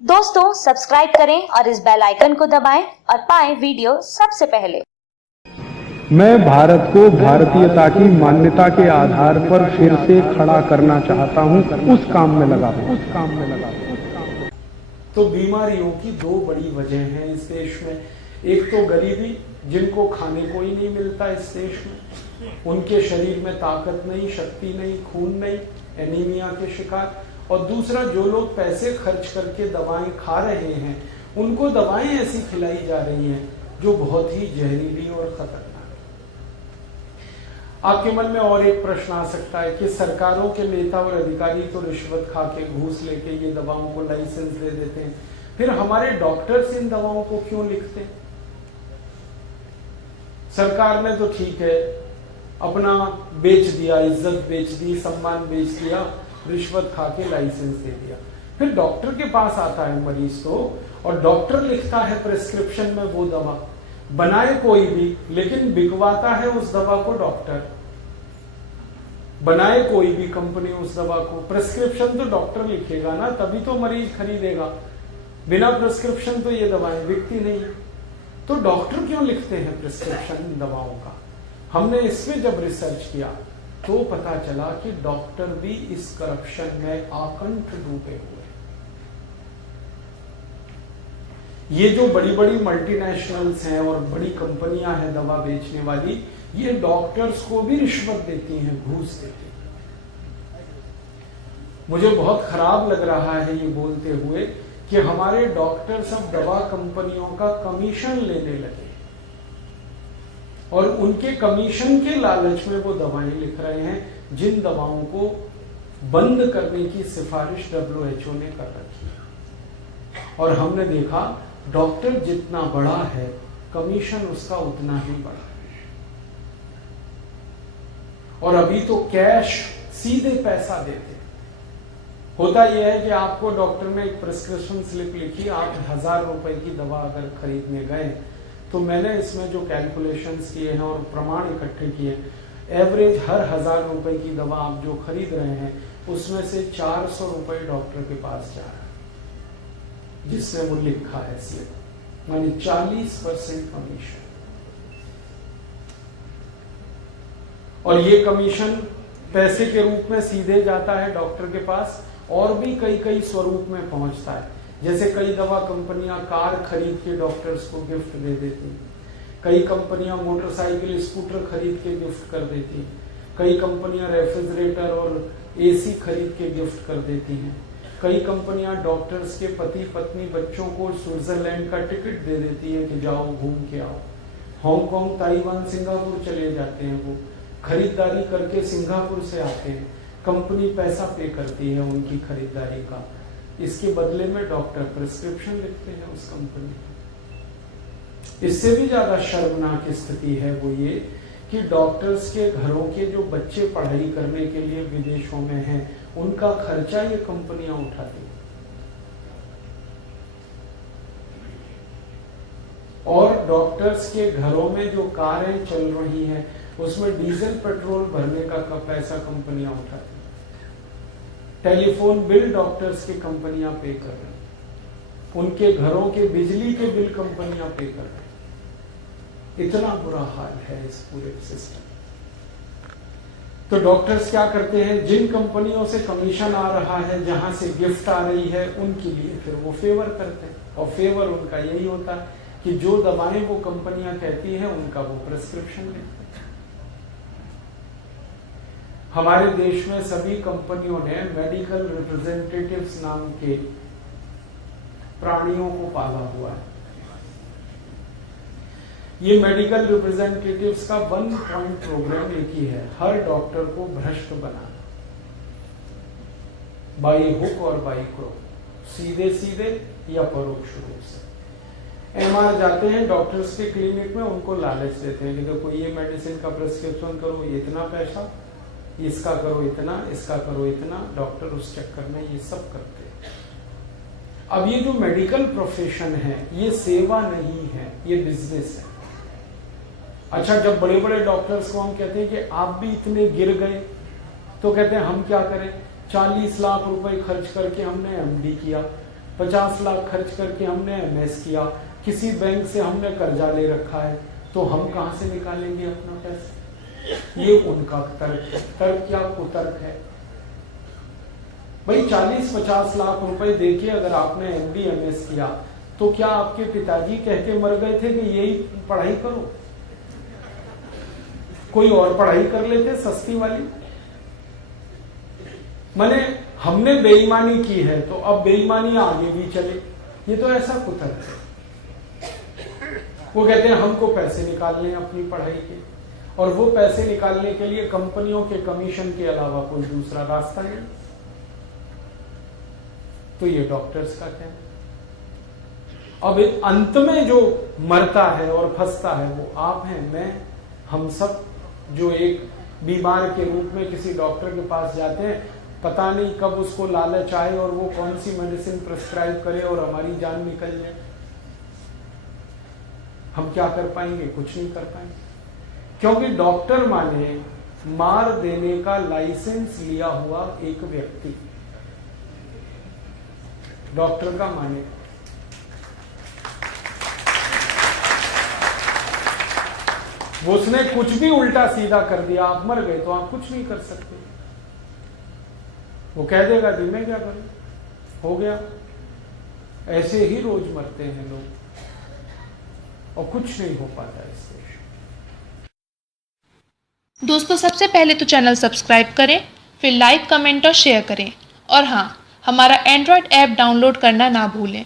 दोस्तों सब्सक्राइब करें और इस बेल आइकन को दबाएं और पाएं वीडियो सबसे पहले। मैं भारत को भारतीयता की मान्यता के आधार पर फिर से खड़ा करना चाहता हूं, उस काम में लगा हूं। तो बीमारियों की दो बड़ी वजह हैं इस देश में। एक तो गरीबी, जिनको खाने को ही नहीं मिलता इस देश में, उनके शरीर में ताकत नहीं, शक्ति नहीं, खून नहीं, एनीमिया के शिकार। और दूसरा, जो लोग पैसे खर्च करके दवाएं खा रहे हैं, उनको दवाएं ऐसी खिलाई जा रही हैं जो बहुत ही जहरीली और खतरनाक है। आपके मन में और एक प्रश्न आ सकता है कि सरकारों के नेता और अधिकारी तो रिश्वत खा के, घूस लेके ये दवाओं को लाइसेंस दे देते हैं, फिर हमारे डॉक्टर्स इन दवाओं को क्यों लिखते हैं? सरकार ने तो ठीक है अपना बेच दिया, इज्जत बेच दी, सम्मान बेच दिया, रिश्वत खा के लाइसेंस दे दिया। फिर डॉक्टर के पास आता है मरीज तो, और डॉक्टर लिखता है प्रिस्क्रिप्शन में वो दवा, बनाए कोई भी, लेकिन बिकवाता है उस दवा को डॉक्टर। बनाए कोई भी कंपनी उस दवा को, प्रिस्क्रिप्शन तो डॉक्टर लिखेगा ना, तभी तो मरीज खरीदेगा। बिना प्रिस्क्रिप्शन तो ये दवाएं बिकती नहीं। तो डॉक्टर क्यों लिखते हैं प्रिस्क्रिप्शन दवाओं का? हमने इसमें जब रिसर्च किया तो पता चला कि डॉक्टर भी इस करप्शन में आकंठ डूबे हुए। ये जो बड़ी बड़ी मल्टीनेशनल्स हैं और बड़ी कंपनियां हैं दवा बेचने वाली, ये डॉक्टर्स को भी रिश्वत देती हैं, घूस देती हैं। मुझे बहुत खराब लग रहा है ये बोलते हुए कि हमारे डॉक्टर सब दवा कंपनियों का कमीशन लेने लगे और उनके कमीशन के लालच में वो दवाएं लिख रहे हैं जिन दवाओं को बंद करने की सिफारिश WHO ने कर रखी है। और हमने देखा डॉक्टर जितना बड़ा है, कमीशन उसका उतना ही बड़ा है। और अभी तो कैश, सीधे पैसा देते। होता यह है कि आपको डॉक्टर ने एक प्रिस्क्रिप्शन स्लिप लिखी, आप 1000 रुपए की दवा अगर खरीदने गए, तो मैंने इसमें जो कैलकुलेशंस किए हैं और प्रमाण इकट्ठे किए, एवरेज हर 1000 रुपए की दवा आप जो खरीद रहे हैं, उसमें से 400 रुपए डॉक्टर के पास जा रहा है, जिसमें वो लिखा है स्लिप, मानी 40% कमीशन। और ये कमीशन पैसे के रूप में सीधे जाता है डॉक्टर के पास, और भी कई कई स्वरूप में पहुंचता है। जैसे कई दवा कंपनियां कार खरीद के डॉक्टर्स को गिफ्ट दे देती हैं, कई कंपनियां मोटरसाइकिल, स्कूटर खरीद के गिफ्ट कर देती हैं, कई कंपनियां रेफ्रिजरेटर और AC खरीद के गिफ्ट कर देती हैं, कई कंपनियां डॉक्टर्स के पति पत्नी बच्चों को स्विट्जरलैंड का टिकट दे देती है कि जाओ घूम के आओ। हांगकांग, ताइवान, सिंगापुर चले जाते हैं, वो खरीदारी करके सिंगापुर से आते हैं, कंपनी पैसा पे करती है उनकी खरीदारी का, इसके बदले में डॉक्टर प्रिस्क्रिप्शन लिखते हैं उस कंपनी को। इससे भी ज्यादा शर्मनाक स्थिति है वो ये कि डॉक्टर्स के घरों के जो बच्चे पढ़ाई करने के लिए विदेशों में हैं, उनका खर्चा ये कंपनियां उठाती हैं। और डॉक्टर्स के घरों में जो कारें चल रही हैं, उसमें डीजल पेट्रोल भरने का पैसा कंपनियां उठाती हैं। टेलीफोन बिल डॉक्टर्स की कंपनियां पे कर रही हैं, उनके घरों के बिजली के बिल कंपनियां पे कर रही हैं। इतना बुरा हाल है इस पूरे सिस्टम। तो डॉक्टर्स क्या करते हैं, जिन कंपनियों से कमीशन आ रहा है, जहां से गिफ्ट आ रही है, उनके लिए फिर वो फेवर करते हैं। और फेवर उनका यही होता है कि जो दवाएं वो कंपनियां कहती हैं, उनका वो प्रिस्क्रिप्शन लेते हैं। हमारे देश में सभी कंपनियों ने मेडिकल रिप्रेजेंटेटिव्स नाम के प्राणियों को पाला हुआ है। ये मेडिकल रिप्रेजेंटेटिव्स का 1 पॉइंट प्रोग्राम एक ही है, हर डॉक्टर को भ्रष्ट बनाना, बाई हुक और बाई क्रोक, सीधे सीधे या परोक्ष रूप से। MR जाते हैं डॉक्टर्स के क्लिनिक में, उनको लालच देते हैं कि देखो ये मेडिसिन का प्रिस्क्रिप्शन करो, ये इतना पैसा, इसका करो इतना, इसका करो इतना। डॉक्टर उस चक्कर में ये सब करते हैं। अब ये जो मेडिकल प्रोफेशन है, ये सेवा नहीं है, ये बिजनेस है। अच्छा, जब बड़े बड़े डॉक्टर्स को हम कहते हैं कि आप भी इतने गिर गए, तो कहते हैं हम क्या करें, 40 लाख रुपए खर्च करके हमने MD किया, 50 लाख खर्च करके हमने एमएस किया, किसी बैंक से हमने कर्जा ले रखा है, तो हम कहां से निकालेंगे अपना पैसा? ये उनका तर्क है। तर्क या कुतर्क है? भाई 40-50 लाख रुपए देके अगर आपने एमडी एमएस किया, तो क्या आपके पिताजी कह के मर गए थे कि यही पढ़ाई करो? कोई और पढ़ाई कर लेते सस्ती वाली? माने हमने बेईमानी की है तो अब बेईमानी आगे भी चले, ये तो ऐसा कुतर्क है। वो कहते हैं हमको पैसे निकालने हैं अपनी पढ़ाई के, और वो पैसे निकालने के लिए कंपनियों के कमीशन के अलावा कोई दूसरा रास्ता नहीं। तो ये डॉक्टर्स का कहना। अब अंत में जो मरता है और फंसता है वो आप हैं, मैं, हम सब, जो एक बीमार के रूप में किसी डॉक्टर के पास जाते हैं, पता नहीं कब उसको लालच आए और वो कौन सी मेडिसिन प्रिस्क्राइब करे और हमारी जान निकल जाए। हम क्या कर पाएंगे? कुछ नहीं कर पाएंगे, क्योंकि डॉक्टर माने मार देने का लाइसेंस लिया हुआ एक व्यक्ति, डॉक्टर का माने। वो उसने कुछ भी उल्टा सीधा कर दिया, आप मर गए, तो आप कुछ नहीं कर सकते। वो कह देगा जी मैं क्या करूं, हो गया। ऐसे ही रोज मरते हैं लोग और कुछ नहीं हो पाता इस देश में। दोस्तों, सबसे पहले तो चैनल सब्सक्राइब करें, फिर लाइक, कमेंट और शेयर करें। और हाँ, हमारा एंड्रॉयड ऐप डाउनलोड करना ना भूलें।